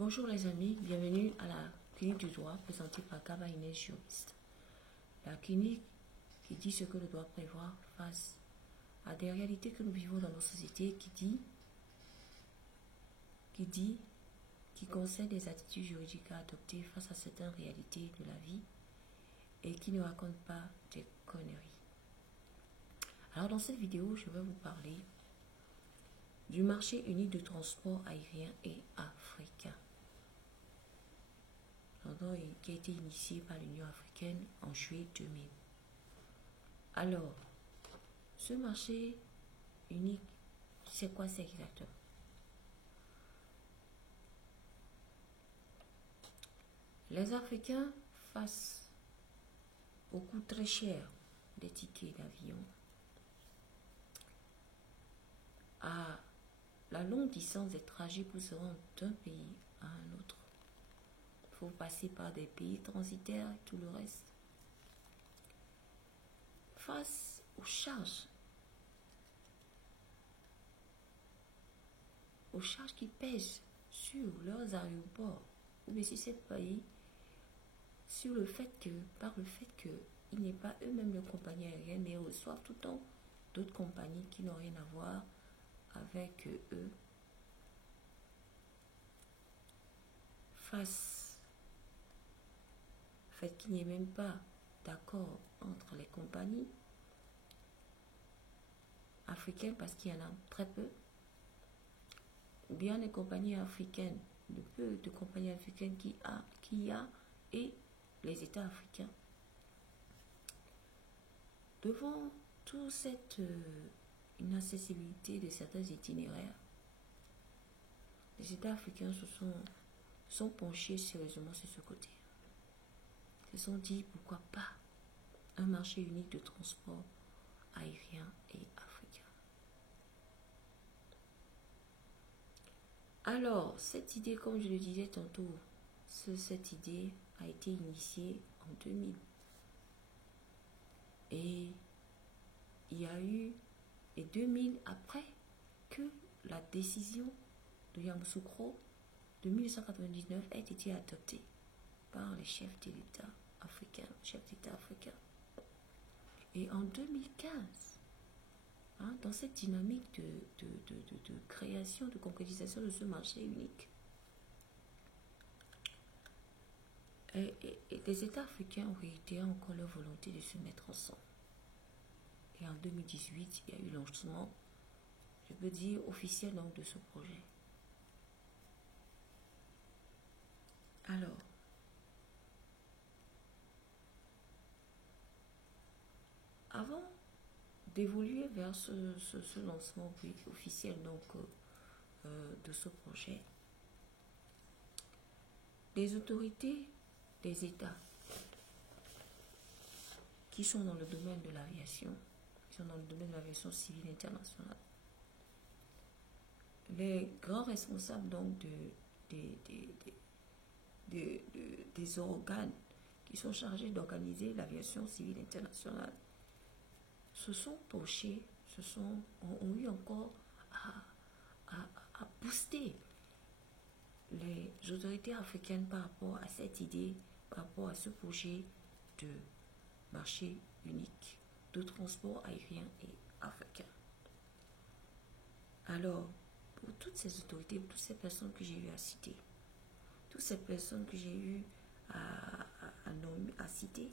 Bonjour les amis, bienvenue à la clinique du droit présentée par Kaba Inès Juriste. La clinique qui dit ce que le droit prévoit face à des réalités que nous vivons dans nos sociétés, qui conseille des attitudes juridiques à adopter face à certaines réalités de la vie et qui ne raconte pas des conneries. Alors dans cette vidéo, je vais vous parler du marché unique de transport aérien et africain, qui a été initié par l'Union africaine en juillet 2000. Alors, ce marché unique, c'est quoi c'est exactement? Les Africains, face au coût très cher des tickets d'avion, à la longue distance des trajets pour se rendre d'un pays à un autre, il faut passer par des pays transitaires et tout le reste. Face aux charges qui pèsent sur leurs aéroports, ou bien si ces pays, sur le fait que, par le fait qu'ils n'est pas eux-mêmes de compagnie aérienne, mais ils reçoivent tout le temps d'autres compagnies qui n'ont rien à voir avec eux. Face au fait qu'il n'y ait même pas d'accord entre les compagnies africaines, parce qu'il y en a très peu, ou bien les compagnies africaines, le peu de compagnies africaines qu'il y a, et les États africains. Devant toute cette inaccessibilité de certains itinéraires, les États africains sont penchés sérieusement sur ce côté. Ils se sont dit pourquoi pas un marché unique de transport aérien et africain. Alors, cette idée, comme je le disais tantôt, cette idée a été initiée en 2000. Et il y a eu, et 2000 après que la décision de Yamoussoukro de 1999 ait été adoptée par les chefs d'État africains, Et en 2015, dans cette dynamique de création, de concrétisation de ce marché unique, et les États africains ont réitéré encore leur volonté de se mettre ensemble. Et en 2018, il y a eu lancement, je peux dire, officiel donc, de ce projet. Alors, avant d'évoluer vers ce lancement officiel donc, de ce projet, les autorités des États qui sont dans le domaine de l'aviation, qui sont dans le domaine de l'aviation civile internationale, les grands responsables donc des organes qui sont chargés d'organiser l'aviation civile internationale se sont penchés, ont eu encore à booster les autorités africaines par rapport à cette idée, par rapport à ce projet de marché unique de transport aérien et africain. Alors, pour toutes ces autorités, pour toutes ces personnes que j'ai eu à citer, toutes ces personnes que j'ai eu à citer,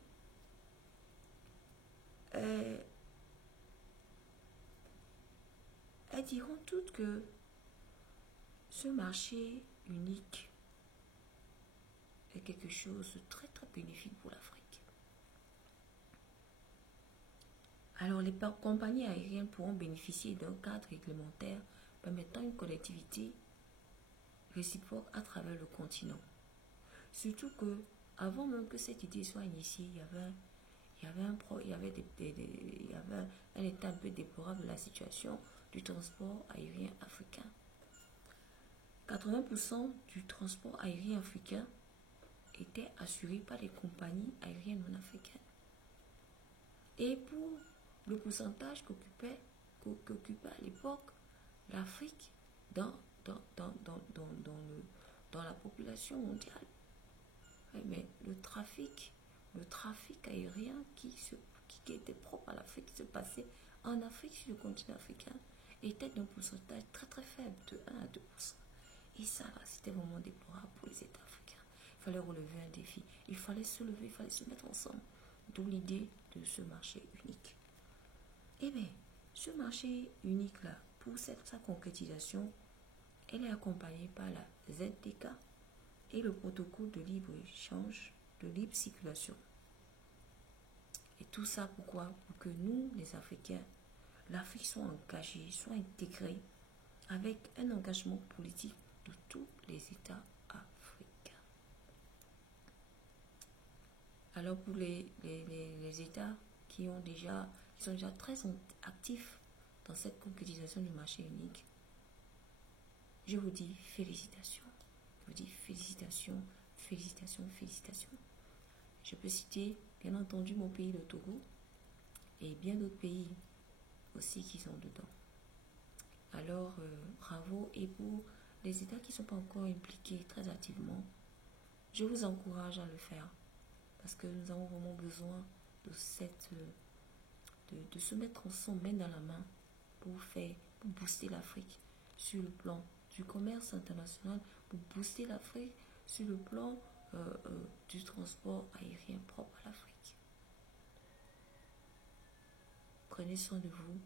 elles diront toutes que ce marché unique est quelque chose de très très bénéfique pour l'Afrique. Alors les compagnies aériennes pourront bénéficier d'un cadre réglementaire permettant une connectivité réciproque à travers le continent. Surtout que, avant même que cette idée soit initiée, il y avait un état un peu déplorable de la situation du transport aérien africain. 80% du transport aérien africain était assuré par les compagnies aériennes non africaines. Et pour le pourcentage qu'occupait à l'époque l'Afrique dans dans la population mondiale. Oui, mais le trafic aérien qui était propre à l'Afrique, qui se passait en Afrique, sur le continent africain, était d'un pourcentage très très faible, de 1 à 2%. Et ça, c'était vraiment déplorable pour les États africains. Il fallait relever un défi. Il fallait se lever, il fallait se mettre ensemble. D'où l'idée de ce marché unique. Eh bien, ce marché unique-là, pour sa concrétisation, elle est accompagnée par la ZDK et le protocole de libre-échange, de libre circulation. Et tout ça pourquoi? Pour que nous, les Africains, l'Afrique soit engagée, soit intégrée avec un engagement politique de tous les États africains. Alors pour les États qui sont déjà très actifs dans cette concrétisation du marché unique, je vous dis félicitations. Je vous dis félicitations, félicitations, félicitations. Je peux citer bien entendu mon pays, le Togo, et bien d'autres pays aussi qui sont dedans. Alors, bravo. Et pour les États qui ne sont pas encore impliqués très activement, je vous encourage à le faire. Parce que nous avons vraiment besoin de se mettre ensemble, main dans la main, pour booster l'Afrique sur le plan du commerce international, pour booster l'Afrique sur le plan du transport aérien propre à l'Afrique. Prenez soin de vous.